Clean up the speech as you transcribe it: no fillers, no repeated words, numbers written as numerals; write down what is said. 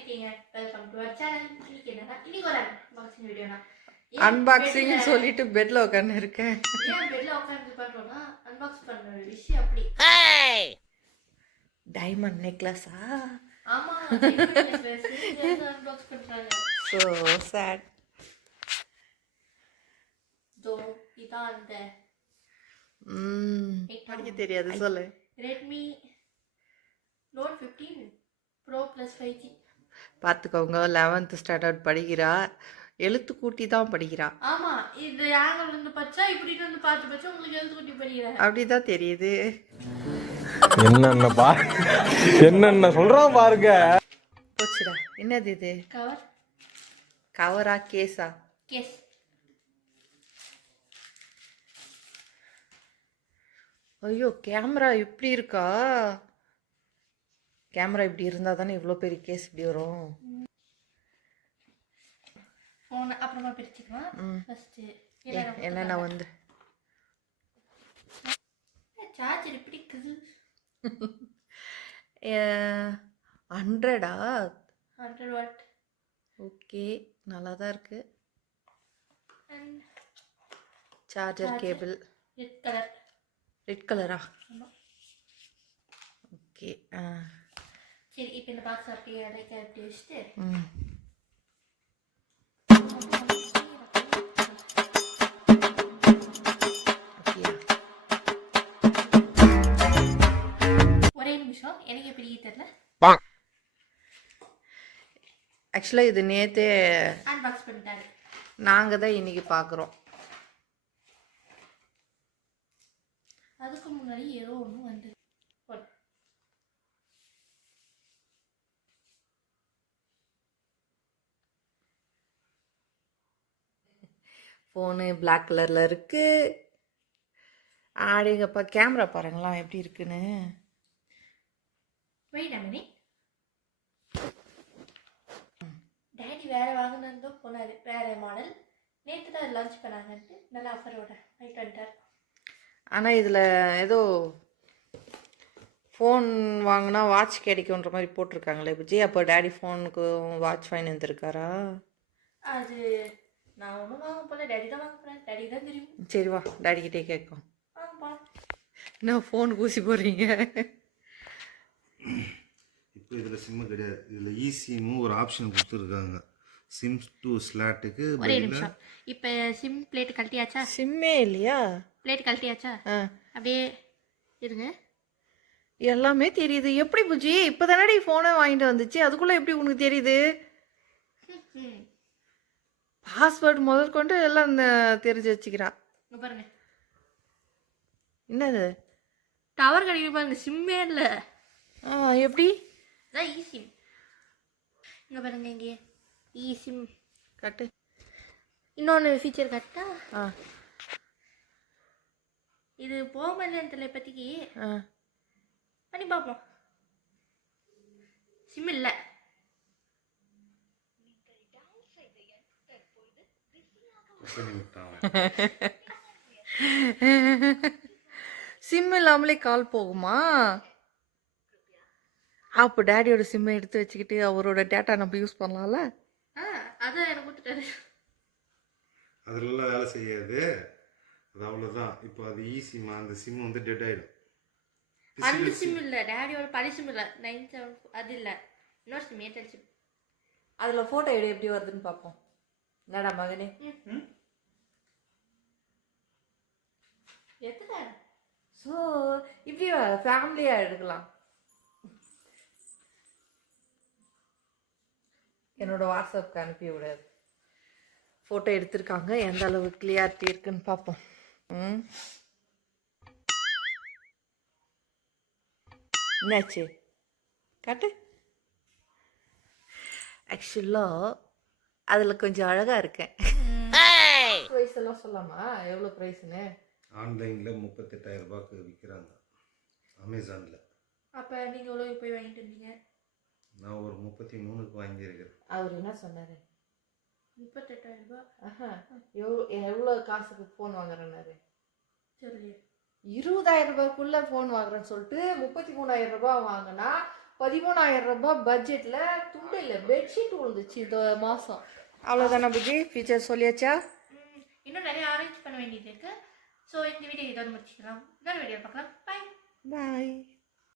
இருக்கீங்க? Welcome to our channel. இன்னைக்கு என்னன்னா இன்னைக்கு ஒரு அன்பாக்சிங் வீடியோனா. அன்பாக்சிங் சொல்லிட்டு பெட்ல உட்கார்ந்து இருக்கேன். ஏன் பெட்ல உட்கார்ந்து பண்றோம்னா அன்பாக்ஸ் பண்ற ஒரு விஷயம் அப்படி. டைமண்ட் நெக்லஸா? ஆமா, டைமண்ட் நெக்லஸ் இது அன்பாக்ஸ் பண்றாங்க. So sad. தோ இதான் அந்த படிக்க தெரியாது சொல்லு. Redmi Note 15 Pro Plus 5G. பார்த்துக்கோங்க, 11th ஸ்டாண்டர்ட் படிக்கிறா, எழுத்து கூட்டி தான் படிக்கிறா. ஆமா, இது ஆங்கிள் இருந்து பச்சா இப்படி இருந்து பார்த்து பச்சா உங்களுக்கு எழுத்து கூட்டி படிக்கிறா அப்படிதான் தெரியுது. என்னென்ன சொல்றான் பாருங்க. போச்சுடா. என்னது இது? கவர். கவரா கேஸா? கேஸ். ஐயோ, கேமரா இப்படி இருக்கா? கேமரா இப்படி இருந்தா தானே இவ்வளோ பெரிய கேஸ் இப்படி வரும். ஃபோன் அப்புறமா பிரிச்சுக்கலாம். ஃபர்ஸ்ட் என்னென்ன வந்து சார்ஜர் இப்படி இருக்குது. 100 வாட். ஓகே, நல்லா தான் இருக்கு. சார்ஜர் கேபிள் ரெட் கலரா? ஓகே. சரி, இப்போ இந்த பாக்ஸ் அப்படியே அடைக்க அப்படி வச்சுட்டு ஒரே நிமிஷம், எனக்கு எப்படி தெரியல. ஆக்சுவலாக இது நேற்றே அன்பாக்ஸ் பண்ணிட்டாரு. நாங்கள் தான் இன்னைக்கு பார்க்குறோம். அதுக்கு முன்னாடி ஏதோ ஒன்று வந்து ஃபோனு பிளாக் கலரில் இருக்கு. ஆடிங்கப்பா, கேமரா பாருங்களா எப்படி இருக்குன்னு. Wait a minute. டேடி வேற வாங்கினதோ போனாரு, வேற மாடல். நேற்று தான் லான்ச் பண்ணாங்கன்ட்டு நல்ல ஆஃபரோட வாங்கிட்டு வந்துட்டார். ஆனால் இதில் ஏதோ ஃபோன் வாங்கினா வாட்ச் கிடைக்குன்ற மாதிரி போட்டிருக்காங்களே புஜி. அப்போ டேடி ஃபோனுக்கு வாட்ச் வாங்கி வந்துருக்காரா? அது நான் ஒன்றும் வாங்க போல, டேடி தான் வாங்க போகிறேன். டேடி தான் தெரியும். சரி வா, டேடிக்கிட்டே கேட்கும். வாங்கப்பா. என்ன ஃபோன் ஊசி போடுறீங்க? இப்போ இதில் சிம்மு கிடையாது, இதில் ஈஸின்னு ஒரு ஆப்ஷன் கொடுத்துருக்காங்க. சிம் டு ஸ்லாட்டுக்கு. ஒரே நிமிஷம், இப்போ சிம் பிளேட் கழட்டியாச்சா? சிம்மே இல்லையா? பிளேட் கழட்டியாச்சா? அப்படியே இருங்க. எல்லாமே தெரியுது. எப்படி புஜி? இப்போ தானே ஃபோனை வாங்கிட்டு வந்துச்சு, அதுக்குள்ளே எப்படி உனக்கு தெரியுது? பாஸ்வேர்டு முதல் கொண்டு எல்லாம் தெரிஞ்சு வச்சுக்கிறா. பாருங்க, என்னது டவர் கிடைக்கும் பாருங்க, சிம்மே இல்லை. எப்படி? அதான் ஈ சிம். இங்கே பாருங்க, இங்கே ஈ சிம் கட்டு. இன்னொன்று ஃபீச்சர் கட்டா. இது போக தெரியல, இப்போதைக்கு பண்ணி பார்ப்போம். சிம் இல்லை. சிம் இல்லாமலே கால் போகுமா? அப்போ டேடியோட சிம்மை எடுத்து வச்சுக்கிட்டு அவரோட டேட்டா நம்ம யூஸ் பண்ணலாம்ல. அதான் எனக்கு கொடுத்துட்டாரு. அதெல்லாம் வேலை செய்யாது, அது அவ்வளோதான். இப்போ அது ஈஸிமா, அந்த சிம் வந்து டெட் ஆகிடும். அந்த சிம் இல்லை, டேடியோட பழைய சிம் இல்லை, 97 அது இல்லை, இன்னொரு சிம், ஏர்டெல் சிம். அதில் ஃபோட்டோ எப்படி வருதுன்னு பார்ப்போம். என்னடா மகனே? எத்தனை? ஸோ இப்படி ஃபேமிலியாக எடுக்கலாம். என்னோட வாட்ஸ்அப்க்கு அனுப்பி விடாது. ஃபோட்டோ எடுத்திருக்காங்க, எந்த அளவு கிளியாரிட்டி இருக்குன்னு பார்ப்போம். என்னாச்சு காட்டு. ஆக்சுவலாக அதில் கொஞ்சம் அழகாக இருக்கேன். ப்ரைஸ் எல்லாம் சொல்லாமா? எவ்வளோ ப்ரைஸ்ன்னு? ஆன்லைனில் 38,000 ரூபாய்க்கு விற்கிறாங்க, அமேசானில். அப்போ நீங்கள் எவ்வளோ போய் வாங்கிட்டு இருந்தீங்க? நான் ஒரு 33க்கு வாங்கியிருக்கிறேன். அவர் என்ன சொன்னார்? 38,000 ரூபா. எவ்வளோ காசுக்கு ஃபோன் வாங்குறேன்னாரு? சரி, 20,000 ரூபாய்க்குள்ள ஃபோன் வாங்குறேன்னு சொல்லிட்டு 33,000 ரூபாய் வாங்கினா 13,000 ரூபாய் பட்ஜெட்டில் துண்டு இல்லை பெட்ஷீட் விழுந்துச்சு இந்த மாதம். அவ்வளோதானே புஜி, ஃபியூச்சர் சொல்லியாச்சா? இன்னும் நிறைய அரேஞ்ச் பண்ண வேண்டியது இருக்குது. ஸோ இந்த வீடியோ இதோட முடிச்சுக்கலாம். இன்னொரு வீடியோ பார்க்கலாம். பாய். பாய்.